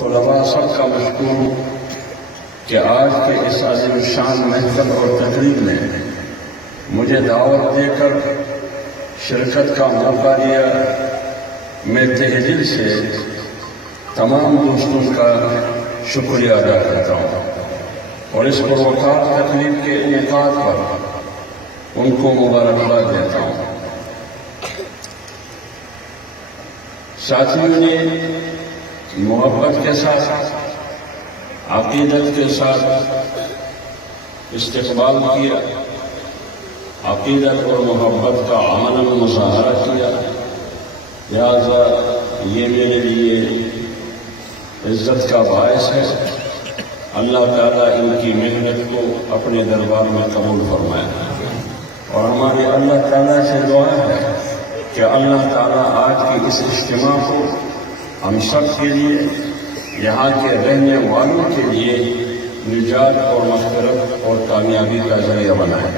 طلباء سب کا مشکور کہ آج کے اس عظیم شان محفل اور تقریب میں مجھے دعوت دے کر شرکت کا موقع دیا۔ میں تہہ دل سے تمام دوستوں کا شکریہ ادا کرتا ہوں اور اس پروقار تقریب کے انعقاد پر ان کو مبارکباد دیتا ہوں۔ ساتھیوں نے محبت کے ساتھ عقیدت کے ساتھ استقبال کیا، عقیدت اور محبت کا عملاً مظاہرہ کیا، لہذا یہ میرے لیے عزت کا باعث ہے۔ اللہ تعالیٰ ان کی محنت کو اپنے دربار میں قبول فرمائے اور ہماری اللہ تعالیٰ سے دعا ہے کہ اللہ تعالیٰ آج کی اس اجتماع کو ہم سب کے لیے، یہاں کے رہنے والوں کے لیے نجات اور مغفرت اور کامیابی کا ذریعہ بنائے۔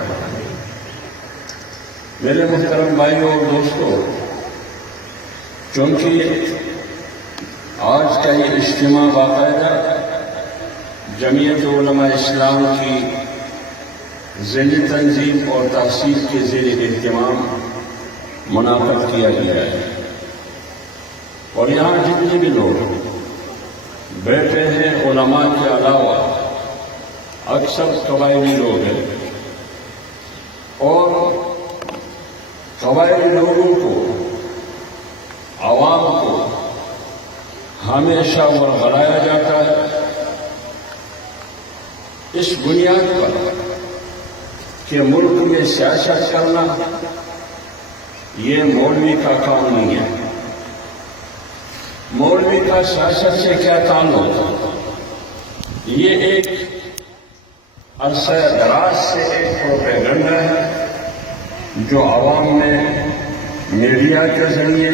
میرے محترم بھائیوں اور دوستوں، چونکہ آج کا یہ اجتماع باقاعدہ جمعیت علماء اسلام کی ذیلی تنظیم اور تحصیل کے زیر اہتمام منعقد کیا گیا ہے اور یہاں جتنے بھی لوگ بیٹھے ہیں علماء کے علاوہ اکثر قبائلی لوگ ہیں اور قبائلی لوگوں کو، عوام کو ہمیشہ ورغلایا جاتا ہے اس بنیاد پر کہ ملک میں سیاست کرنا یہ مولوی کا کام نہیں ہے۔ مولوی کا سیاست سے کیا تعلق؟ یہ ایک عرصہ دراز سے ایک پروپیگنڈا ہے جو عوام میں میڈیا کے ذریعے،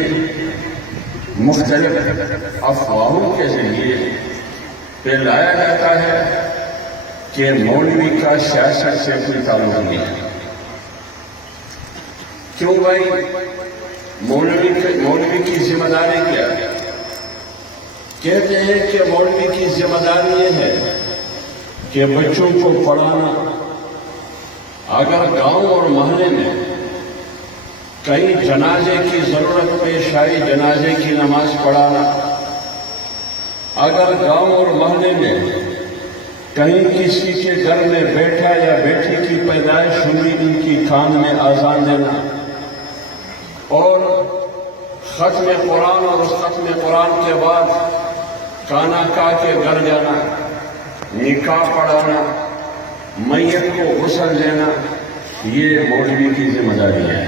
مختلف افواہوں کے ذریعے پھیلایا جاتا ہے کہ مولوی کا سیاست سے کوئی تعلق نہیں ہے۔ کیوں بھائی؟ مولوی کی ذمہ داری کیا ہے؟ کہتے ہیں کہ مولوی کی ذمہ داری یہ ہے کہ بچوں کو پڑھانا۔ اگر گاؤں اور محلے میں کہیں جنازے کی ضرورت پیش آئی، جنازے کی نماز پڑھانا۔ اگر گاؤں اور محلے میں کہیں کسی کے گھر میں بیٹا یا بیٹی کی پیدائش ہوئی، ان کی کان میں اذان دینا اور ختم قرآن اور اس ختم قرآن کے بعد کانا کا کے گھر جانا، نکاح پڑھانا، میت کو غسل دینا، یہ مولوی کی ذمہ داری ہے۔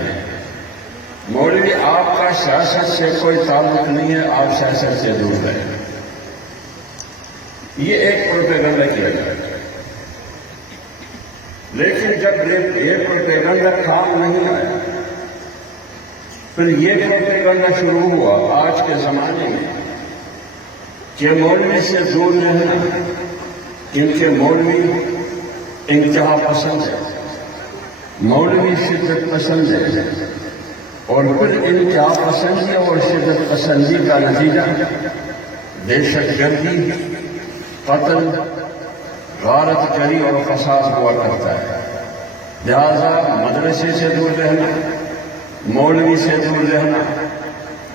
مولوی آپ کا سیاست سے کوئی تعلق نہیں ہے، آپ سیاست سے دور رہیں۔ یہ ایک پروپیگنڈا کیا گیا، لیکن جب یہ پروپیگنڈا کام نہیں آیا، پھر یہ پروپیگنڈا شروع ہوا آج کے زمانے میں کہ مولوی سے دور رہنا، کیونکہ مولوی انتہا پسند ہے، مولوی شدت پسند ہے، اور پھر انتہا پسندی اور شدت پسندی کا نتیجہ دہشت گردی، قتل، غارت گری اور فساد ہوا کرتا ہے۔ لہذا مدرسے سے دور رہنا، مولوی سے دور رہنا،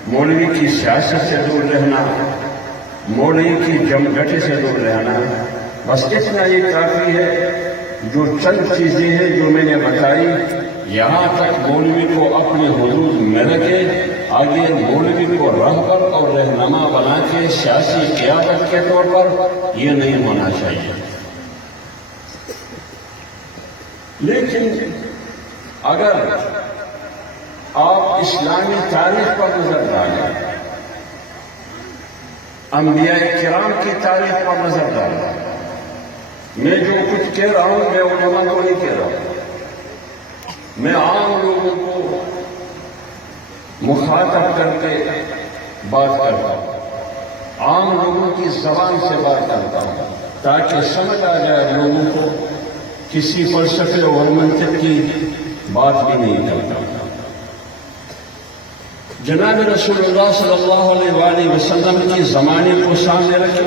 مولوی کی سیاست سے دور رہنا، مولوی کی جمگٹی سے دور رہنا، بس اتنا ہی کافی ہے۔ جو چند چیزیں ہیں جو میں نے بتائی، یہاں تک مولوی کو اپنے حدود میں رکھے، آگے مولوی کو رہبر اور رہنما بنا کے سیاسی قیادت کے طور پر یہ نہیں ہونا چاہیے۔ لیکن اگر آپ اسلامی تاریخ پر نظر ڈالیں، انبیاء کرام کی تاریخ پر نظر ڈالیں، میں جو کچھ کہہ رہا ہوں میں علماء کو نہیں کہہ رہا ہوں، میں عام لوگوں کو مخاطب کر کے بات کرتا ہوں، عام لوگوں کی زبان سے بات کرتا ہوں تاکہ سمجھ آ جائے لوگوں کو، کسی فلسفے اور منطق کی بات بھی نہیں کرتا۔ جناب رسول اللہ صلی اللہ علیہ وآلہ وسلم کی زمانے کو سامنے رکھے،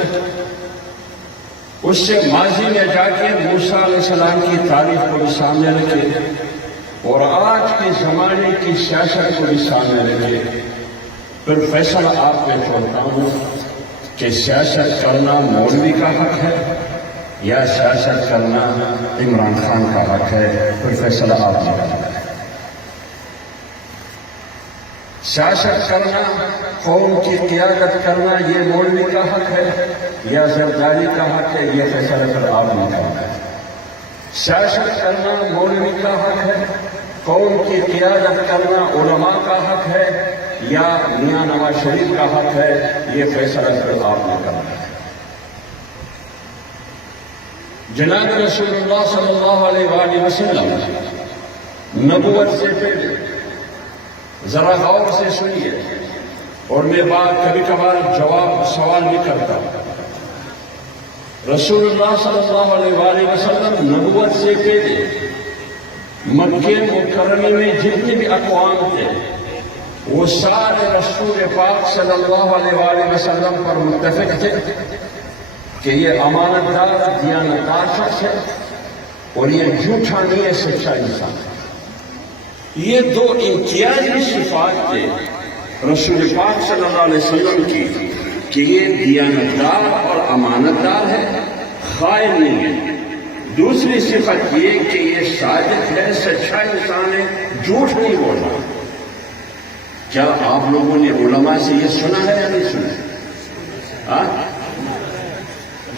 اس سے ماضی میں جا کے موسیٰ علیہ السلام کی تاریخ کو بھی سامنے رکھے، اور آج کے زمانے کی سیاست کو بھی سامنے رکھے، پھر فیصلہ آپ پہ چھوڑتا ہوں کہ سیاست کرنا مولوی کا حق ہے یا سیاست کرنا عمران خان کا حق ہے، پھر فیصلہ آپ نے کرنا ہے۔ سیاست کرنا، قوم کی قیادت کرنا، یہ مولوی کا حق ہے یا زرداری کا حق ہے، یہ فیصلہ پھر آپ نے کرنا ہے۔ سیاست کرنا مولوی کا حق ہے، قوم کی قیادت کرنا علماء کا حق ہے یا میاں نواز شریف کا حق ہے، یہ فیصلہ پھر آپ نے کرنا ہے۔ جناب رسول اللہ صلی اللہ علیہ وآلہ وسلم نبوت سے پہلے، ذرا غور سے سنیے، اور میں بات کبھی کبھار جواب سوال بھی کرتا ہوں۔ رسول اللہ صلی اللہ علیہ وآلہ وسلم نبوت سے پہلے مکہ مکرمہ میں جتنے بھی اقوام تھے وہ سارے رسول پاک صلی اللہ علیہ وآلہ وسلم پر متفق تھے کہ یہ امانت دار، دیانتدار شخص ہے اور یہ جھوٹا نہیں ہے، سچا انسان ہے۔ یہ دو امتیازی صفات تھے رسول پاک صلی اللہ علیہ وسلم کی کہ یہ دیانتدار اور امانت دار ہے، خائن نہیں ہے۔ دوسری صفت یہ کہ یہ صادق ہے، سچا انسان ہے، جھوٹ نہیں بول رہا۔ کیا آپ لوگوں نے علماء سے یہ سنا ہے یا نہیں سنا؟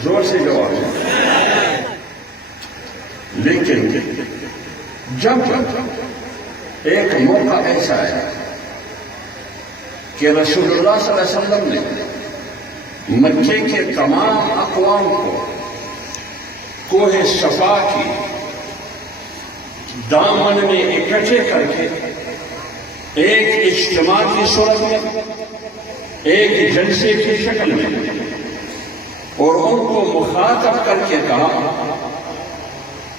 زور سے جواب ہے۔ لیکن جب ایک موقع ایسا ہے کہ رسول اللہ صلی اللہ علیہ وسلم نے مکے کے تمام اقوام کو کوہ صفا کی دامن میں اکٹھے کر کے ایک اجتماع کی صورت میں، ایک جلسے کی شکل میں، اور ان کو مخاطب کر کے کہا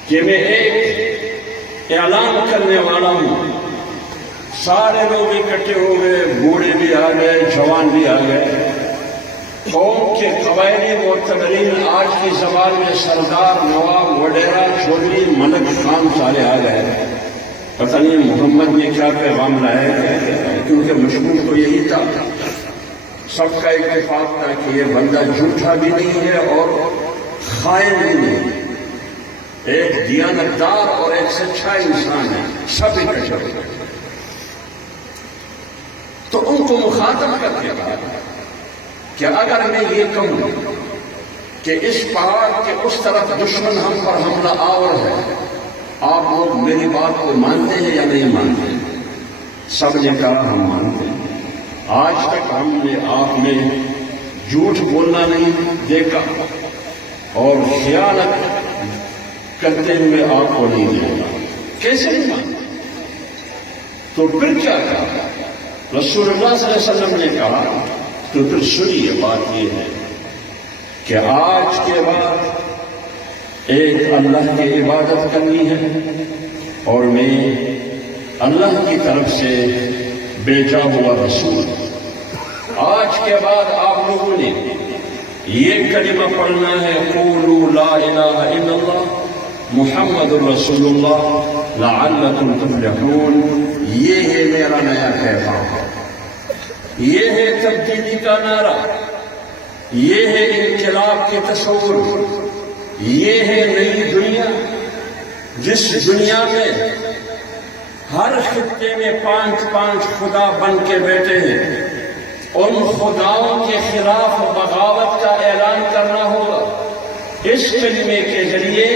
کہ میں ایک اعلان کرنے والا ہوں۔ سارے لوگ اکٹھے ہو گئے، بوڑھے بھی آ گئے، جوان بھی آ گئے، قوم کے قبائلی معتبرین، آج کی زبان میں سردار، نواب، وڈیرا، چودھری، ملک، خان سارے آ گئے۔ پتہ نہیں محمد نے کیا پیغام لایا ہے، کیونکہ مشہور تو یہی تھا، سب کا اتفاق تھا کہ یہ بندہ جھوٹا بھی نہیں ہے اور خائن بھی نہیں ہے، ایک دیانتدار اور ایک سچا انسان ہے، سب اکٹھے ہو گئے۔ تو ان کو مخاطب کر کے کہا کہ اگر میں یہ کہوں کہ اس پہاڑ کے اس طرف دشمن ہم پر حملہ آور ہے، آپ لوگ میری بات کو مانتے ہیں یا نہیں مانتے؟ سب نے کہا ہم مانتے ہیں۔ آج تک ہم نے آپ میں جھوٹ بولنا نہیں دیکھا اور خیانت کرتے ہوئے آپ کو نہیں دیکھا، کیسے نہیں مانتے؟ تو پھر کیا کہا؟ رسول اللہ صلی اللہ علیہ وسلم نے کہا تو پھر سنیے، بات یہ ہے کہ آج کے بعد ایک اللہ کی عبادت کرنی ہے اور میں اللہ کی طرف سے بھیجا ہوا رسول۔ آج کے بعد آپ لوگوں نے یہ کلمہ پڑھنا ہے، قولوا لا الہ الا اللہ محمد رسول اللہ لعلکم تفلحون۔ یہ ہے میرا نیا پیغام، یہ ہے تبدیلی کا نعرہ، یہ ہے انقلاب کے تصور، یہ ہے نئی دنیا، جس دنیا میں ہر خطے میں 5 خدا بن کے بیٹھے ہیں۔ ان خداؤں کے خلاف بغاوت کا اعلان کرنا ہوگا اس کلمے کے ذریعے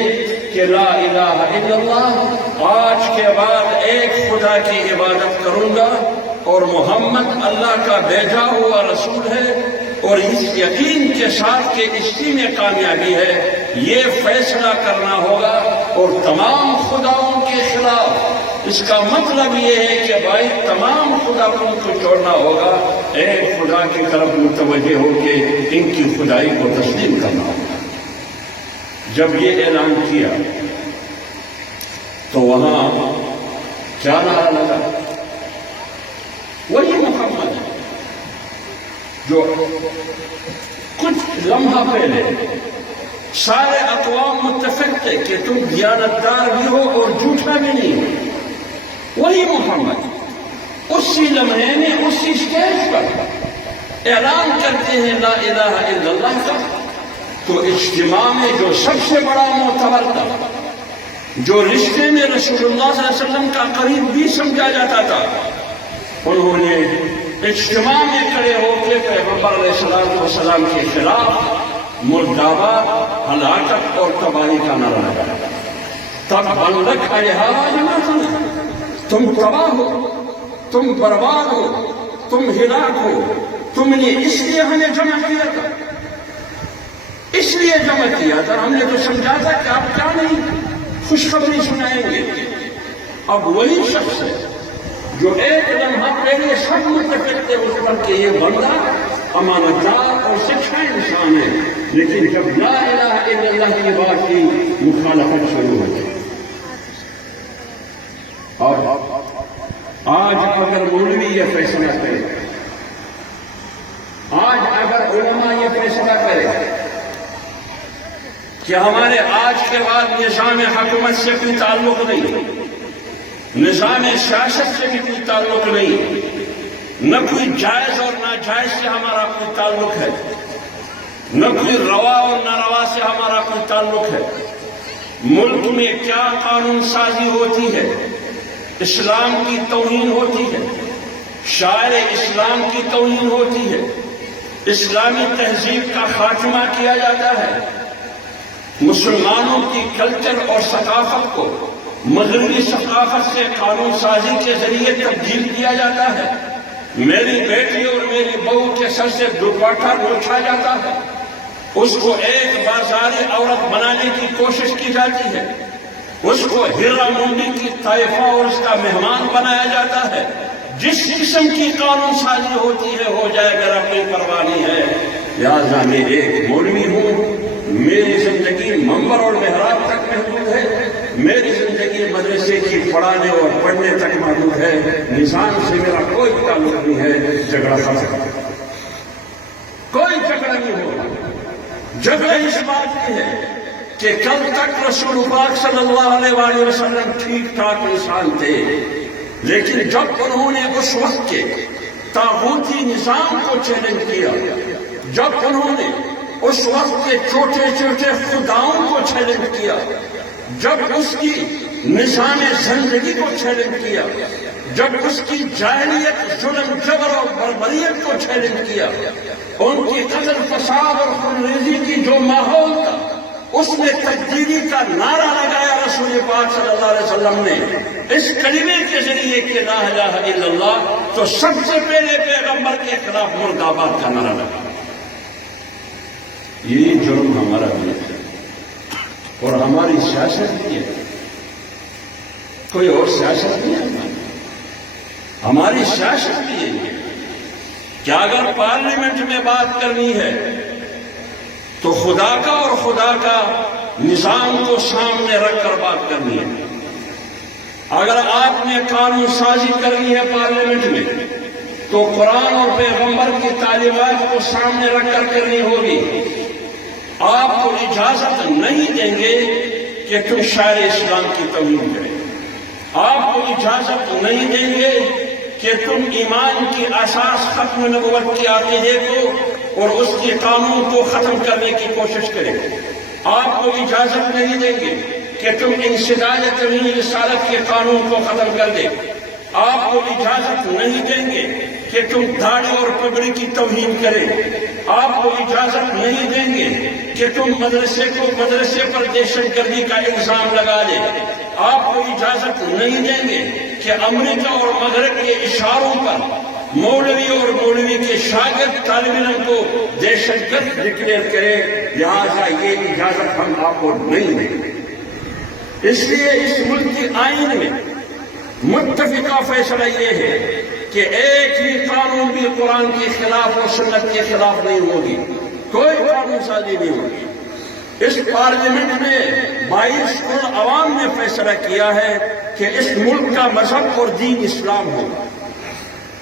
کہ لا الہ الا اللہ، آج کے بعد ایک خدا کی عبادت کروں گا اور محمد اللہ کا بھیجا ہوا رسول ہے، اور اس یقین کے ساتھ کہ اسی میں کامیابی ہے، یہ فیصلہ کرنا ہوگا اور تمام خداؤں کے خلاف۔ اس کا مطلب یہ ہے کہ بھائی تمام خداؤں کو چھوڑنا ہوگا، ایک خدا کی طرف متوجہ ہو کے ان کی خدائی کو تسلیم کرنا ہوگا۔ جب یہ اعلان کیا تو وہاں کیا نعرہ لگا؟ وہی محمد جو کچھ لمحہ پہلے سارے اقوام متفق تھے کہ تم دیانتدار بھی ہو اور جھوٹا بھی نہیں ہو، وہی محمد اسی لمحے میں اسی اسٹیج پر اعلان کرتے ہیں لا الہ الا اللہ کا، تو اجتماع میں جو سب سے بڑا معتبر تھا، جو رشتے میں رسول اللہ صلی اللہ علیہ وسلم کا قریب بھی سمجھا جاتا تھا، انہوں نے اجتماع میں کھڑے ہو کے پیغمبر علیہ السلام کے خلاف مرداباد، ہلاکت اور تباہی کا نعرہ لگایا۔ تب بن رکھا یہ حال، تم تباہ ہو، تم برباد ہو، تم ہلاک ہو، تم نے اس لیے ہمیں جمع کیا تھا، اس لیے جمع کیا تھا، ہم نے تو سمجھا تھا کہ آپ کیا نہیں خوشخبری سنائیں گے۔ اب وہی شخص ہے جو ایک لمحہ پہلے سب متفق تھے اس پر کہ یہ بندہ امانتدار اور سچا انسان ہے، لیکن جب لا الہ الا اللہ کی بات کی مخالفت شروع ہو گئی۔ اور آج اگر مولوی یہ فیصلہ کرے، آج اگر علماء یہ فیصلہ کرے کہ ہمارے آج کے بعد نظام حکومت سے کوئی تعلق نہیں، نظام سیاست سے بھی کوئی تعلق نہیں، نہ کوئی جائز اور ناجائز سے ہمارا کوئی تعلق ہے، نہ کوئی روا اور ناروا سے ہمارا کوئی تعلق ہے، ملک میں کیا قانون سازی ہوتی ہے، اسلام کی توہین ہوتی ہے، شاعر اسلام کی توہین ہوتی ہے، اسلامی تہذیب کا خاتمہ کیا جاتا ہے، مسلمانوں کی کلچر اور ثقافت کو مغربی ثقافت سے قانون سازی کے ذریعے تبدیل کیا جاتا ہے، میری بیٹی اور میری بہو کے سر سے دوپٹہ نوچا جاتا ہے، اس کو ایک بازاری عورت بنانے کی کوشش کی جاتی ہے، اس کو ہیرا منڈی کی طائفہ اور اس کا مہمان بنایا جاتا ہے۔ جس قسم کی قانون سازی ہوتی ہے ہو جائے، میرا کوئی پرواہ نہیں ہے، لہٰذا میں ایک مولوی ہوں، میری زندگی منبر اور محراب تک محدود ہے، میری زندگی مدرسے کی پڑھانے اور پڑھنے تک محدود ہے، نظام سے میرا کوئی تعلق نہیں ہے، جھگڑا ختم، کوئی جھگڑا نہیں ہوگا۔ جھگڑا اس بات کی ہے کہ کل تک رسول پاک صلی اللہ علیہ وآلہ وسلم ٹھیک ٹھاک انسان تھے، لیکن جب انہوں نے اس وقت کے طاغوتی نظام کو چیلنج کیا، جب انہوں نے اس وقت کے چھوٹے چھوٹے خداؤں کو چیلنج کیا، جب اس کی نظام زندگی کو چیلنج کیا، جب اس کی جاہلیت، ظلم، جبر اور بربریت کو چیلنج کیا، ان کی قتل، فساد اور خونریزی کی جو ماحول تھا اس میں تبدیلی کا نعرہ لگایا رسول پاک صلی اللہ علیہ وسلم نے اس کلمے کے ذریعے کہ لا الہ الا اللہ، تو سب سے پہلے پیغمبر کے خلاف مرداباد کا نعرہ لگا۔ یہ جرم ہمارا بھی ہے اور ہماری سیاست بھی ہے، کوئی اور سیاست نہیں ہے، ہماری سیاست بھی ہے کہ اگر پارلیمنٹ میں بات کرنی ہے تو خدا کا اور خدا کا نظام کو سامنے رکھ کر بات کرنی ہے، اگر آپ نے قانون سازی کرنی ہے پارلیمنٹ میں تو قرآن اور پیغمبر کی تعلیمات کو سامنے رکھ کر کرنی ہوگی۔ آپ کو اجازت نہیں دیں گے کہ تم شاعر اسلام کی توہین کریں، آپ کو اجازت نہیں دیں گے کہ تم ایمان کی اساس ختم نبوت کی عقیدے کو اور اس کے قانون کو ختم کرنے کی کوشش کریں، آپ کو اجازت نہیں دیں گے کہ تم انسداد توہین رسالت کے قانون کو ختم کر دیں، آپ کو اجازت نہیں دیں گے کہ تم داڑھی اور پگڑی کی توہین کریں، آپ کو اجازت نہیں دیں گے کہ تم مدرسے پر دہشت گردی کا الزام لگا دیں، آپ کو اجازت نہیں دیں گے کہ امریکہ اور مغرب کے اشاروں پر مولوی اور مولوی کے شاگرد طالب علم کو دہشت گرد ڈکلیئر کرے، لہٰذا یہ اجازت ہم آپ کو نہیں دیں گے۔ اس لیے اس ملک کی آئین میں متفقہ فیصلہ یہ ہے کہ ایک ہی قانون بھی قرآن کے خلاف اور سنت کے خلاف نہیں ہوگی، کوئی قانون سازی نہیں ہوگی۔ اس پارلیمنٹ میں 22 عوام نے فیصلہ کیا ہے کہ اس ملک کا مذہب اور دین اسلام ہوگا،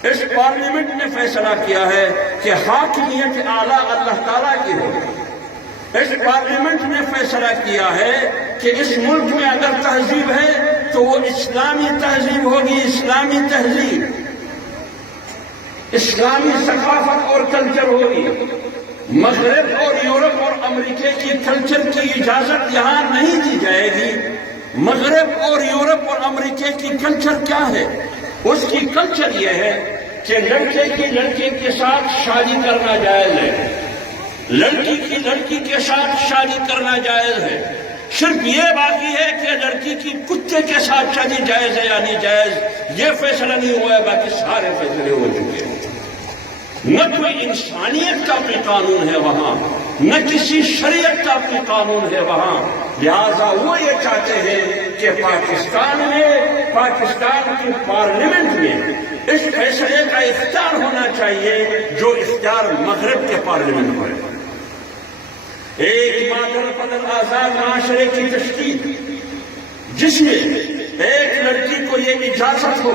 اس پارلیمنٹ نے فیصلہ کیا ہے کہ حاکمیت اعلیٰ اللہ تعالیٰ کی ہوگی۔ اس پارلیمنٹ نے فیصلہ کیا ہے کہ اس ملک میں اگر تہذیب ہے تو وہ اسلامی تہذیب ہوگی، اسلامی تہذیب، اسلامی ثقافت اور کلچر ہوگی۔ مغرب اور یورپ اور امریکہ کی کلچر کی اجازت یہاں نہیں دی جائے گی۔ مغرب اور یورپ اور امریکہ کی کلچر کیا ہے؟ اس کی کلچر یہ ہے کہ لڑکے کی لڑکے کے ساتھ شادی کرنا جائز ہے، لڑکی کی لڑکی کے ساتھ شادی کرنا جائز ہے۔ صرف یہ باقی ہے کہ لڑکی کی کتے کے ساتھ شادی جائز ہے یا نہیں جائز، یہ فیصلہ نہیں ہوا ہے، باقی سارے فیصلے ہو چکے ہیں۔ نہ کوئی انسانیت کا کوئی قانون ہے وہاں، نہ کسی شریعت کا کوئی قانون ہے وہاں۔ لہذا وہ یہ چاہتے ہیں کہ پاکستان کی پارلیمنٹ میں اس فیصلے کا اختیار ہونا چاہیے جو اختیار مغرب کے پارلیمنٹ میں ہے۔ ایک مادر آزاد معاشرے کی تشکیل جس میں ایک لڑکی کو یہ اجازت ہو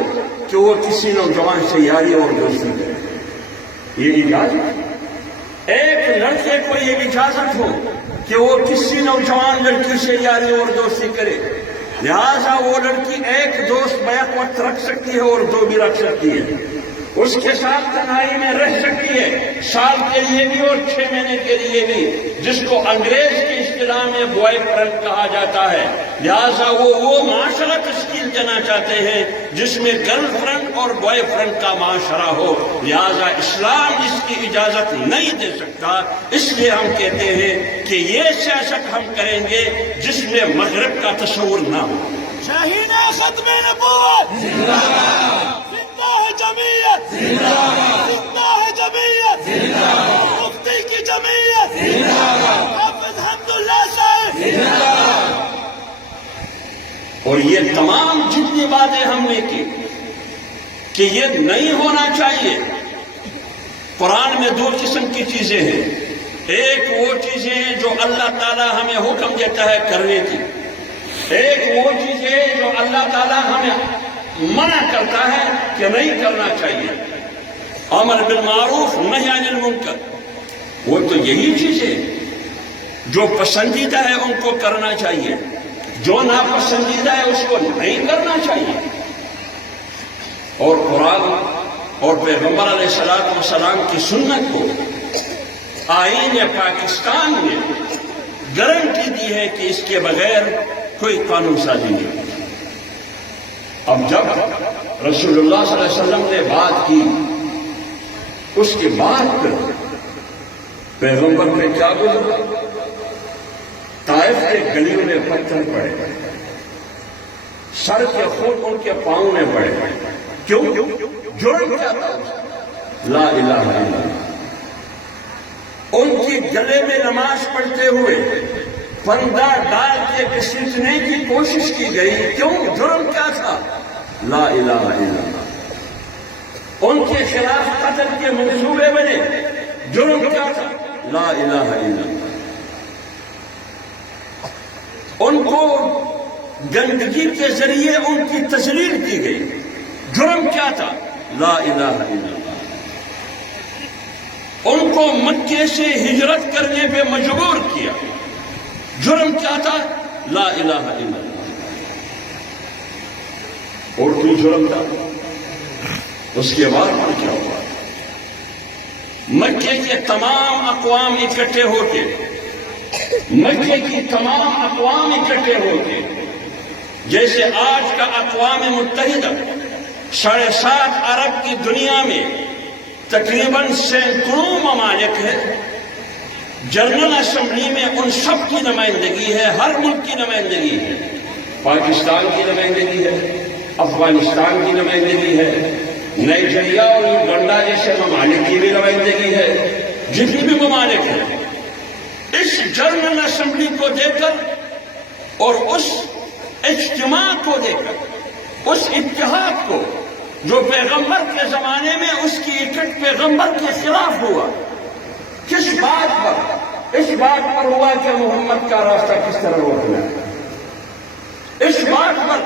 کہ وہ کسی نوجوان سے یاری اور دوستی کرے، یہ اجازت۔ ایک لڑکے کو یہ اجازت ہو کہ وہ کسی نوجوان لڑکی سے یاری اور دوستی کرے، لہذا وہ لڑکی ایک دوست بیک وقت رکھ سکتی ہے اور دو بھی رکھ سکتی ہے، اس کے ساتھ تنہائی میں رہ سکتی ہے، سال کے لیے بھی اور 6 مہینے کے لیے بھی، جس کو انگریز کی اصطلاح میں بوائے فرینڈ کہا جاتا ہے۔ لہذا وہ معاشرہ تشکیل دینا چاہتے ہیں جس میں گرل فرینڈ اور بوائے فرینڈ کا معاشرہ ہو، لہذا اسلام اس کی اجازت نہیں دے سکتا۔ اس لیے ہم کہتے ہیں کہ یہ سیاست ہم کریں گے جس میں مغرب کا تصور نہ ہو۔ شاہین ختم نبوت زندہ ہے جمعیت، زندہ ہے جمعیت، مفتی کی جمعیت، حافظ حمداللہ صاحب۔ اور یہ تمام جتنی باتیں ہم نے کی کہ یہ نہیں ہونا چاہیے، قرآن میں 2 قسم کی چیزیں ہیں۔ ایک وہ چیزیں ہیں جو اللہ تعالیٰ ہمیں حکم دیتا ہے کرنے کی، ایک وہ چیزیں جو اللہ تعالیٰ ہمیں منع کرتا ہے کہ نہیں کرنا چاہیے۔ امر بالمعروف نہی عن المنکر، وہ تو یہی چیزیں جو پسندیدہ ہے ان کو کرنا چاہیے، جو ناپسندیدہ ہے اس کو نہیں کرنا چاہیے۔ اور قرآن اور پیغمبر علیہ السلام کی سنت کو آئین پاکستان نے گارنٹی دی ہے کہ اس کے بغیر کوئی قانون سازی نہیں۔ اب جب رسول اللہ صلی اللہ علیہ وسلم نے بات کی، اس کے بعد پھر پیغمبر پہ کیا گزرا؟ طائف کے گلیوں میں پتھر پڑے، سر کے خون ان کے پاؤں میں پڑے۔ کیوں؟ جرم کیا تھا؟ لا الہ الا اللہ۔ ان کی گلے میں نماز پڑھتے ہوئے پردہ ڈال کے گھسیٹنے کی کوشش کی گئی۔ کیوں؟ جرم کیا تھا؟ لا الہ الا اللہ۔ ان کے خلاف قتل کے منصوبے بنے، جرم کیا تھا؟ لا الہ الا اللہ۔ ان کو گندگی کے ذریعے ان کی تذلیل کی گئی، جرم کیا تھا؟ لا الہ الا اللہ۔ ان کو مکے سے ہجرت کرنے پہ مجبور کیا، جرم کیا تھا؟ لا الہ الا اللہ۔ اور کیوں جرم تھا؟ اس کے بعد کیا ہوا؟ مکے کے تمام اقوام اکٹھے ہو کے، مکے کی تمام اقوام اکٹھے ہو کے، جیسے آج کا اقوام متحدہ 7.5 ارب کی دنیا میں تقریباً سینکڑوں ممالک ہے، جنرل اسمبلی میں ان سب کی نمائندگی ہے، ہر ملک کی نمائندگی ہے، پاکستان کی نمائندگی ہے، افغانستان کی نمائندگی ہے، نائجیریا اور یوگنڈا جیسے ممالک کی بھی نمائندگی ہے، جتنی بھی ممالک ہیں۔ اس جنرل اسمبلی کو دیکھ کر اور اس اجتماع کو دیکھ کر، اس اتحاد کو جو پیغمبر کے زمانے میں اس کی اکٹ پیغمبر کے خلاف ہوا، کس بات پر؟ اس بات پر ہوا کہ محمد کا راستہ کس طرح روکنا ہے، اس بات پر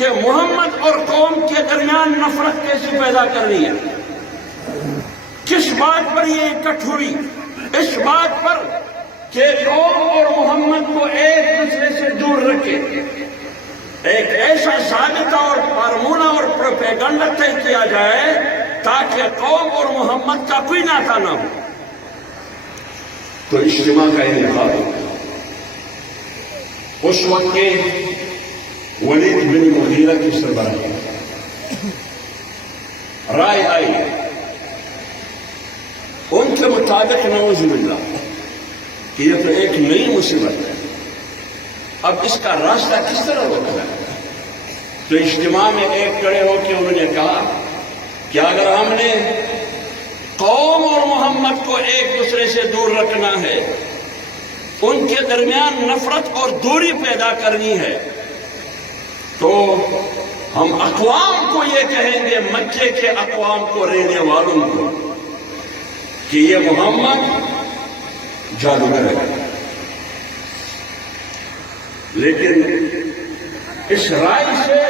کہ محمد اور قوم کے درمیان نفرت کیسے پیدا کرنی ہے. کس بات پر یہ اکٹھ ہوئی؟ اس بات پر کہ قوم اور محمد کو ایک دوسرے سے دور رکھے. ایک ایسا ثابتہ اور فارمولہ اور پروپیگنڈا طے کیا جائے تاکہ قوم اور محمد کا کوئی ناطہ نہ ہو. تو اجتماع کا انعقاد ہوا. اس وقت کے ولید بن مغیرہ کی سربراہی رائے آئی. ان کے مطابق نعوذ باللہ کہ یہ تو ایک نئی مصیبت ہے، اب اس کا راستہ کس طرح روکنا ہے. تو اجتماع میں ایک کھڑے ہو کے انہوں نے کہا کہ اگر ہم نے قوم اور محمد کو ایک دوسرے سے دور رکھنا ہے، ان کے درمیان نفرت اور دوری پیدا کرنی ہے، تو ہم اقوام کو یہ کہیں گے، مکے کے اقوام کو، رہنے والوں کو، کہ یہ محمد جادوگر ہے. لیکن اس رائے سے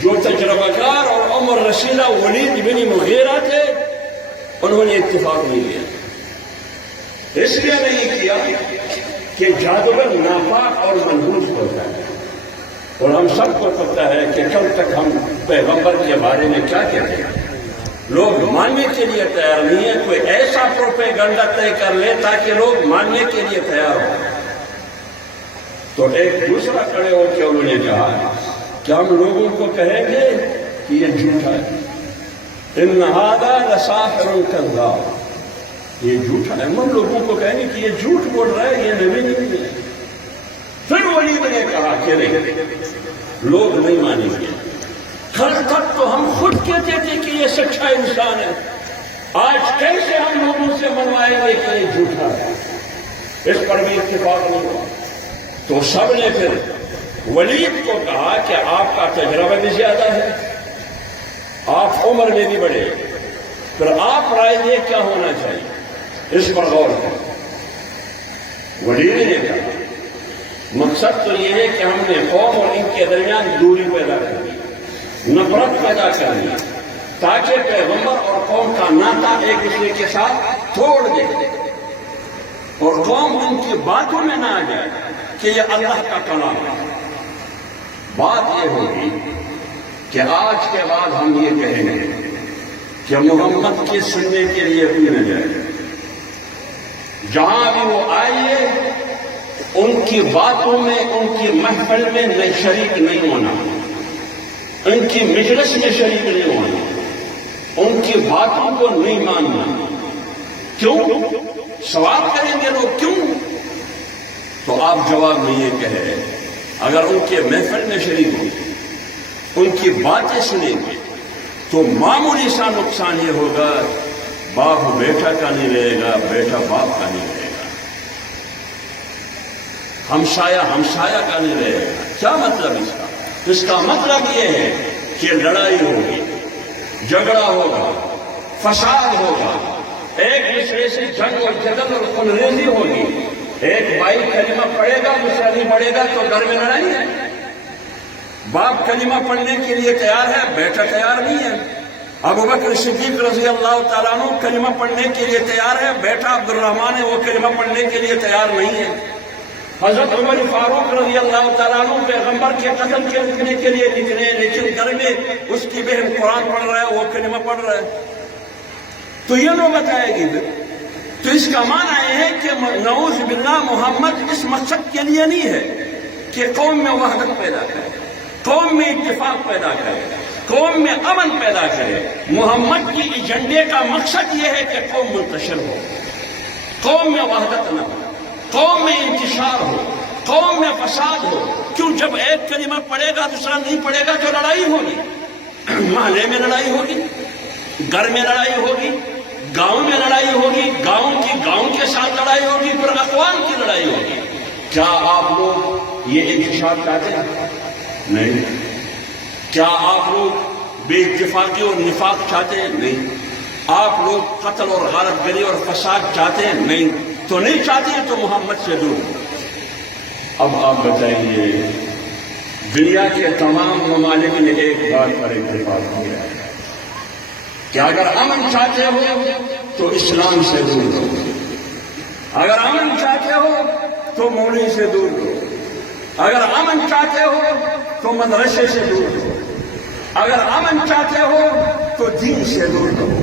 جو تجربہ کار اور عمر رسیدہ ولید بن مغیرہ تھے، انہوں نے اتفاق نہیں کیا. اس لیے نہیں کیا کہ جادوگر ناپاک اور منحوس ہوتا ہے، اور ہم سب کو پتہ ہے کہ کل تک ہم پیغمبر کے بارے میں کیا کہتے ہیں. لوگ ماننے کے لیے تیار نہیں ہیں. کوئی ایسا پروپیگنڈا طے کر لے تاکہ لوگ ماننے کے لیے تیار ہوں. تو ایک دوسرا کھڑے ہو کے انہوں نے کہا کہ ہم لوگوں کو کہیں گے کہ یہ جھوٹا ہے. ان ھذا لساحر کذاب، یہ جھوٹا ہے. ہم لوگوں کو کہیں گے کہ یہ جھوٹ بول رہا ہے، یہ نبی نہیں ہے. پھر ولید نے کہا کہ نہیں، لوگ نہیں مانیں گے. کل تک تو ہم خود کہتے تھے کہ یہ سچا انسان ہے، آج کیسے ہم لوگوں سے منوائیں گے کہ یہ جھوٹا ہے؟ اس پر بھی اتفاق نہیں ہوا. تو سب نے پھر ولید کو کہا کہ آپ کا تجربہ بھی زیادہ ہے، آپ عمر میں بھی بڑے، پھر آپ رائے دیں کیا ہونا چاہیے، اس پر غور کریں. ولید نے کہا مقصد تو یہ ہے کہ ہم نے قوم اور ان کے درمیان دوری پیدا کرنی، نفرت پیدا کرنی، تاکہ پیغمبر اور قوم کا ناطہ ایک دوسرے کے ساتھ توڑ دے، اور قوم ان کی باتوں میں نہ آ جائے کہ یہ اللہ کا کلام ہے. بات یہ ہوگی کہ آج کے بعد ہم یہ کہیں گے کہ محمد کے سننے کے لیے کوئی نہ جائے. جہاں بھی وہ آئیے، ان کی باتوں میں، ان کی محفل میں شریک نہیں ہونا، ان کی مجلس میں شریک نہیں ہونا، ان کی باتوں کو نہیں ماننا. کیوں؟ سوال کریں گے لوگ کیوں؟ تو آپ جواب میں یہ کہے اگر ان کے محفل میں شریک ہوں گے، ان کی باتیں سنیں گے، تو معمولی سا نقصان یہ ہوگا، باپ بیٹا کا نہیں رہے گا، بیٹا باپ کا نہیں رہے گا، ہمسایہ ہمسایہ کا نہیں رہے گا. کیا مطلب اس کا؟ اس کا مطلب یہ ہے کہ لڑائی ہوگی، جھگڑا ہوگا، فساد ہوگا، ایک دوسرے سے جنگ اور جدل اور خونریزی ہوگی. ایک بھائی کلمہ پڑھے گا، دوسرا نہیں پڑھے گا، تو گھر میں لڑائی ہے. باپ کلمہ پڑھنے کے لیے تیار ہے، بیٹا تیار نہیں ہے. ابوبکر صدیق رضی اللہ تعالیٰ عنہ کلمہ پڑھنے کے لیے تیار ہے، بیٹا عبد الرحمن ہے، وہ کلمہ پڑھنے کے لیے تیار نہیں ہے. حضرت عمر فاروق رضی اللہ تعالیٰ عنہ پیغمبر کے قتل کے رکنے کے لیے نکلے، لیکن گھر میں اس کی بہن قرآن پڑھ رہا ہے، وہ کلمہ پڑھ رہا ہے. تو یہ لوگ بتائے گی. تو اس کا معنی یہ ہے کہ نعوذ باللہ محمد اس مقصد کے لیے نہیں ہے کہ قوم میں وحدت پیدا کرے، قوم میں اتفاق پیدا کرے، قوم میں امن پیدا کرے. محمد کی ایجنڈے کا مقصد یہ ہے کہ قوم منتشر ہو، قوم میں وحدت نہ ہو، قوم میں انتشار ہو، قوم میں فساد ہو. کیوں؟ جب ایک کلمہ پڑھے گا دوسرا نہیں پڑھے گا تو لڑائی ہوگی، محلے میں لڑائی ہوگی، گھر میں لڑائی ہوگی، گاؤں میں لڑائی ہوگی، گاؤں کے ساتھ لڑائی ہوگی، پھر اقوام کی لڑائی ہوگی. کیا آپ لوگ یہ انتشار چاہتے ہیں؟ نہیں. کیا آپ لوگ بے اتفاقی اور نفاق چاہتے ہیں؟ نہیں. آپ لوگ قتل اور غارت گری اور فساد چاہتے ہیں؟ نہیں. تو نہیں چاہتے ہیں تو محمد سے دور. اب آپ بتائیے دنیا کے تمام ممالک نے ایک بات پر اتفاق کیا ہے کہ اگر امن چاہتے ہو تو اسلام سے دور رہو، اگر امن چاہتے ہو تو مولوی سے دور رہو، اگر امن چاہتے ہو تو مدرسے سے دور رہو، اگر امن چاہتے ہو تو دین سے دور رہو۔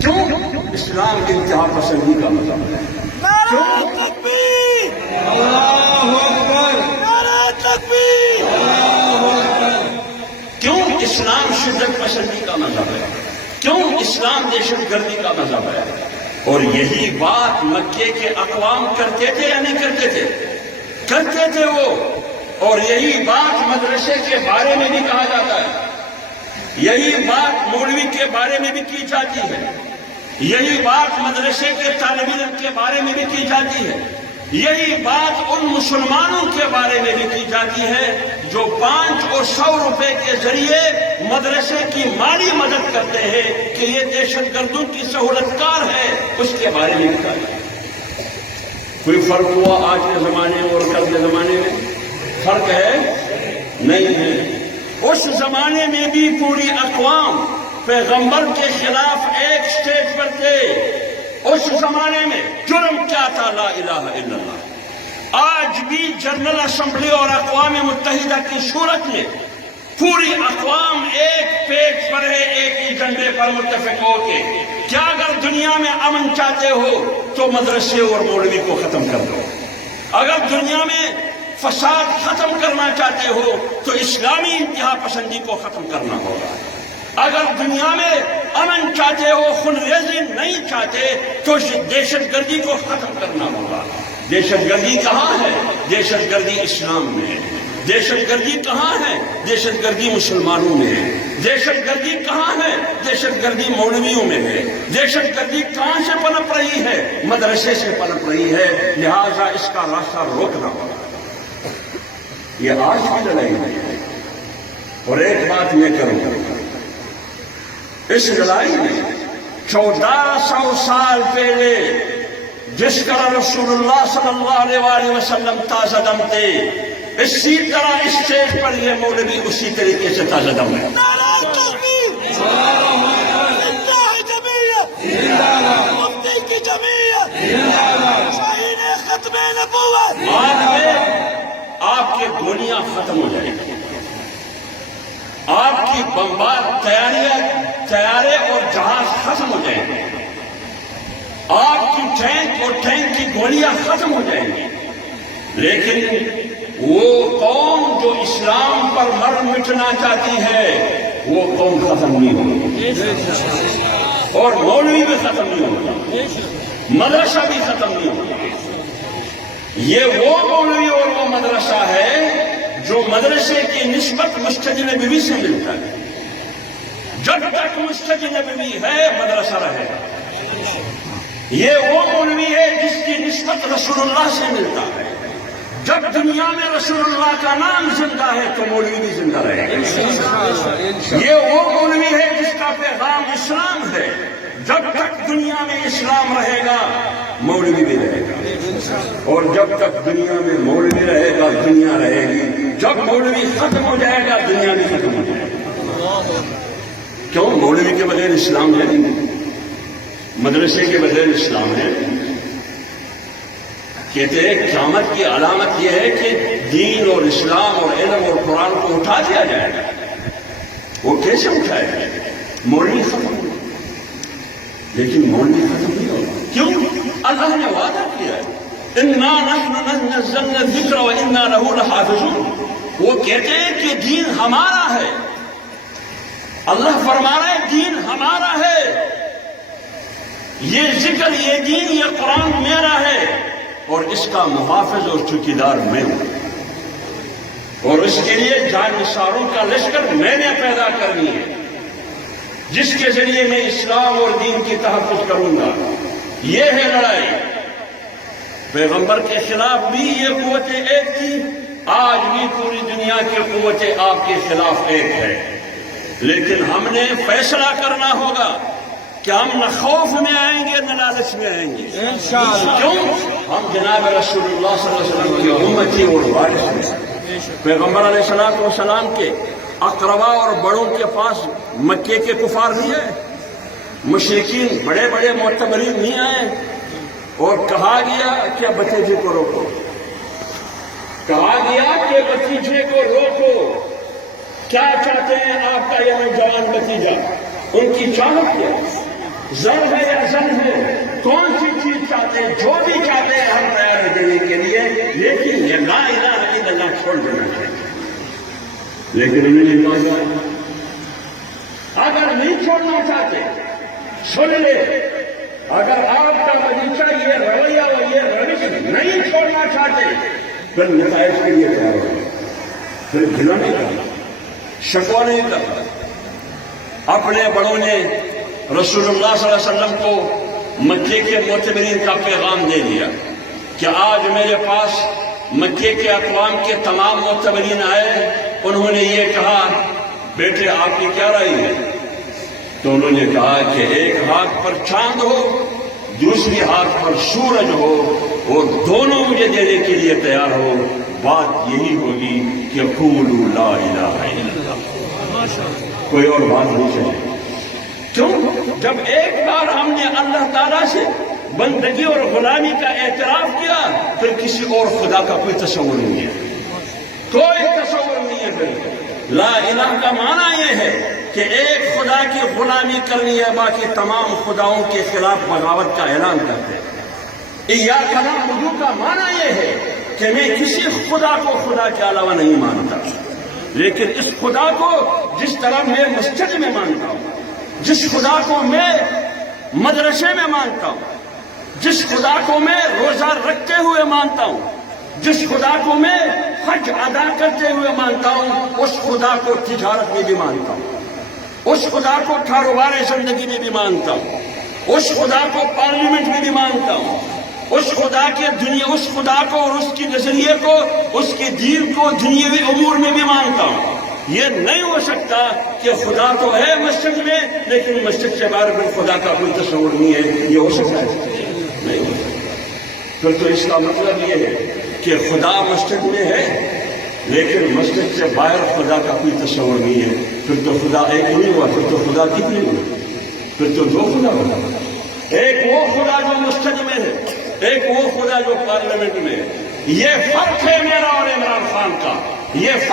کیوں؟ اسلام انتہا پسندی کا مذہب ہے۔ نعرہ تکبیر! اللہ اکبر! نعرہ تکبیر! کیوں؟ اسلام شدت پسندی کا مذہب ہے۔ کیوں؟ اسلام دہشت گردی کا مذہب ہے۔ اور یہی بات مکے کے اقوام کرتے تھے یا نہیں کرتے تھے؟ کرتے تھے وہ، اور یہی بات مدرسے کے بارے میں بھی کہا جاتا ہے، یہی بات مولوی کے بارے میں بھی کی جاتی ہے، یہی بات مدرسے کے طالب علم کے بارے میں بھی کی جاتی ہے، یہی بات ان مسلمانوں کے بارے میں بھی کی جاتی ہے جو 5 اور 100 روپے کے ذریعے مدرسے کی مالی مدد کرتے ہیں کہ یہ دہشت گردوں کی سہولت کار ہے، اس کے بارے میں بھی کہا جاتا ہے۔ کوئی فرق ہوا آج کے زمانے میں اور کل کے زمانے میں؟ فرق ہے؟ نہیں ہے۔ اس زمانے میں بھی پوری اقوام پیغمبر کے خلاف ایک سٹیج پر تھے۔ اس زمانے میں جرم کیا تھا؟ لا الہ الا اللہ۔ آج بھی جنرل اسمبلی اور اقوام متحدہ کی صورت میں پوری اقوام ایک پیج پر ہے، ایک ہی جھنڈے پر متفق ہو کے کیا اگر دنیا میں امن چاہتے ہو تو مدرسے اور مولوی کو ختم کر دو، اگر دنیا میں فساد ختم کرنا چاہتے ہو تو اسلامی انتہا پسندی کو ختم کرنا ہوگا، اگر دنیا میں امن چاہتے ہو، خونریزی نہیں چاہتے تو دہشت گردی کو ختم کرنا ہوگا۔ دہشت گردی کہاں ہے؟ دہشت گردی اسلام میں ہے۔ دہشت گردی کہاں ہے؟ دہشت گردی مسلمانوں میں ہے۔ دہشت گردی کہاں ہے؟ دہشت گردی مولویوں میں ہے۔ دہشت گردی کہاں سے پنپ رہی ہے؟ مدرسے سے پنپ رہی ہے، لہذا اس کا راستہ روکنا ہوگا۔ یہ آج کی لڑائی نہیں ہے۔ اور ایک بات میں کروں، اس لڑائی میں 1400 سال پہلے جس طرح رسول اللہ صلی اللہ علیہ وسلم تازہ دم تھے، اسی طرح اس اسٹیج پر یہ مولوی اسی طریقے سے تازہ دم ہے۔ نعرہ تکبیر! زندہ ہے جمعیت! مفتی کی جمعیت! شاہین ختم نبوت! آج میں آپ کے گولیاں ختم ہو جائیں گی، آپ کی بمبار تیارے اور جہاز ختم ہو جائیں گے، آپ کی ٹینک اور ٹینک کی گولیاں ختم ہو جائیں گی، لیکن وہ قوم جو اسلام پر مر مٹنا چاہتی ہے وہ قوم ختم نہیں ہوگی، اور مولوی بھی ختم نہیں ہوگا، مدرسہ بھی ختم نہیں ہوگا۔ یہ وہ مولوی اور وہ مدرسہ ہے جو مدرسے کی نسبت مسجد نبوی سے ملتا ہے۔ جب تک مسجد نبوی ہے مدرسہ رہے گا۔ یہ وہ مولوی ہے جس کی نسبت رسول اللہ سے ملتا ہے۔ جب دنیا میں رسول اللہ کا نام زندہ ہے تو مولوی بھی زندہ رہے گا۔ یہ وہ مولوی ہے جس کا پیغام اسلام ہے۔ جب تک دنیا میں اسلام رہے گا مولوی بھی رہے گا، اور جب تک دنیا میں مولوی رہے گا دنیا رہے گی۔ جب مولوی ختم ہو جائے گا دنیا بھی ختم ہو جائے گا۔ کیوں؟ مولوی کے بغیر اسلام ہے نہیں، مدرسے کے بغیر اسلام ہے۔ کہتے ہیں قیامت کی علامت یہ ہے کہ دین اور اسلام اور علم اور قرآن کو اٹھا دیا جائے گا۔ وہ کیسے اٹھائے گا؟ مولوی ختم ہو، لیکن مولوی ختم نہیں ہوگا۔ کیوں؟ اللہ نے وعدہ کیا ہے اِنَّا نَحْنُ نَزَّلْنَا الذِّكْرَ وَإِنَّا لَهُ لَحَافِظُونَ۔ وہ کہتے ہیں کہ دین ہمارا ہے، اللہ فرما رہا ہے دین ہمارا ہے، یہ ذکر، یہ دین، یہ قرآن میرا ہے، اور اس کا محافظ اور چوکیدار میں ہوں، اور اس کے لیے جان نثاروں کا لشکر میں نے پیدا کرنی ہے جس کے ذریعے میں اسلام اور دین کی تحفظ کروں گا۔ یہ ہے لڑائی۔ پیغمبر کے خلاف بھی یہ قوتیں ایک تھی، آج بھی پوری دنیا کی قوتیں آپ کے خلاف ایک ہے، لیکن ہم نے فیصلہ کرنا ہوگا کہ ہم نہ خوف میں آئیں گے نہ لالچ میں آئیں گے۔ کیوں؟ ہم جناب رسول اللہ صلی اللہ علیہ وسلم کی امتی اور وارث ہیں۔ پیغمبر علیہ السلام کے اقربا اور بڑوں کے پاس مکے کے کفار نہیں آئے، مشرکین بڑے بڑے معتبرین نہیں آئے، اور کہا گیا کہ بھتیجے کو روکو، کہا گیا کہ بھتیجے کو روکو، کیا چاہتے ہیں آپ کا یہ نوجوان بھتیجا؟ ان کی چاہت کیا؟ زر ہے یا زن ہے؟ کون سی چیز چاہتے ہیں؟ جو بھی چاہتے ہیں ہم تیار ہیں دینے کے لیے، لیکن یہ لا الہ الا اللہ چھوڑ دینا چاہیے۔ لیکن انہوں نے کہا اگر نہیں چھوڑنا چاہتے سن لے، اگر آپ کا بگیچہ یہ رویہ اور یہ روش نہیں چھوڑنا چاہتے پھر نتائج کے لیے تیار ہو، پھر گھنا نہیں کرنا، شکوہ نہیں کرنا۔ اپنے بڑوں نے رسول اللہ صلی اللہ علیہ وسلم کو مکے کے معتبرین کا پیغام دے دیا کہ آج میرے پاس مکے کے اقوام کے تمام معتبرین آئے، انہوں نے یہ کہا بیٹے آپ کی کیا رائے ہے؟ تو انہوں نے کہا کہ ایک ہاتھ پر چاند ہو، دوسری ہاتھ پر سورج ہو، اور دونوں مجھے دینے کے لیے تیار ہو، بات یہی ہوگی کہ قولوا لا الہ الا اللہ، کوئی اور بات نہیں چاہیے۔ کیوں؟ جب ایک بار ہم نے اللہ تعالیٰ سے بندگی اور غلامی کا اعتراف کیا پھر کسی اور خدا کا کوئی تصور نہیں ہے، کوئی تصور نہیں ہے۔ پھر لا الہ کا معنی یہ ہے کہ ایک خدا کی غلامی کرنی ہے، باقی تمام خداؤں کے خلاف بغاوت کا اعلان کرتے ہیں۔ ایاک نعبد کا معنی یہ ہے کہ میں کسی خدا کو خدا کے علاوہ نہیں مانتا، لیکن اس خدا کو جس طرح میں مسجد میں مانتا ہوں، جس خدا کو میں مدرسے میں مانتا ہوں، جس خدا کو میں روزہ رکھتے ہوئے مانتا ہوں، جس خدا کو میں حج ادا کرتے ہوئے مانتا ہوں، اس خدا کو تجارت میں بھی مانتا ہوں، اس خدا کو کاروبار زندگی میں بھی مانتا ہوں، اس خدا کو پارلیمنٹ میں بھی مانتا ہوں، اس خدا کے دنیا، اس خدا کو اور اس کے نظریے کو، اس کے دین کو دنیاوی امور میں بھی مانتا ہوں۔ یہ نہیں ہو سکتا کہ خدا تو ہے مسجد میں لیکن مسجد سے باہر میں خدا کا کوئی تصور نہیں ہے، یہ ہو سکتا ہے؟ نہیں ہو سکتا۔ پھر تو اس کا مطلب یہ ہے کہ خدا مسجد میں ہے لیکن مسجد سے باہر خدا کا کوئی تصور نہیں ہے، پھر تو خدا ایک نہیں ہوا، پھر تو خدا کتنے ہوئے؟ پھر تو دو خدا ہوا، ایک وہ خدا جو مسجد میں ہے، ایک وہ خدا جو پارلیمنٹ میں ہے۔ یہ فرق ہے میرا اور عمران خان کا، یہ فرق